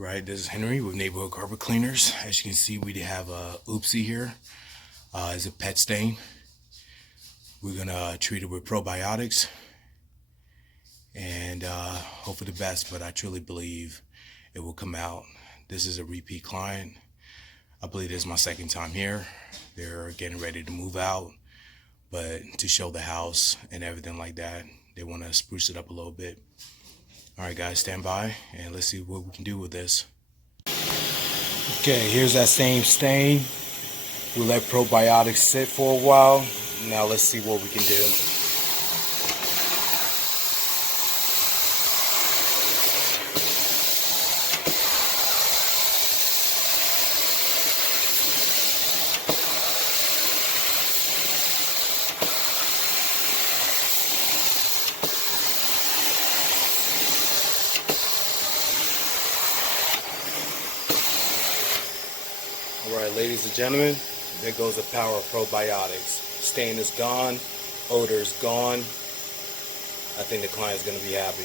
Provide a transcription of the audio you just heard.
Right, this is Henry with Neighborhood Carpet Cleaners. As you can see, we have a oopsie here. It's a pet stain. We're gonna treat it with probiotics and hope for the best, but I truly believe it will come out. This is a repeat client. I believe this is my second time here. They're getting ready to move out, but to show the house and everything like that, they want to spruce it up a little bit. All right, guys, stand by and let's see what we can do with this. Okay, here's that same stain. We let probiotics sit for a while. Now let's see what we can do. Alright, ladies and gentlemen, there goes the power of probiotics. Stain is gone, odor is gone. I think the client's going to be happy.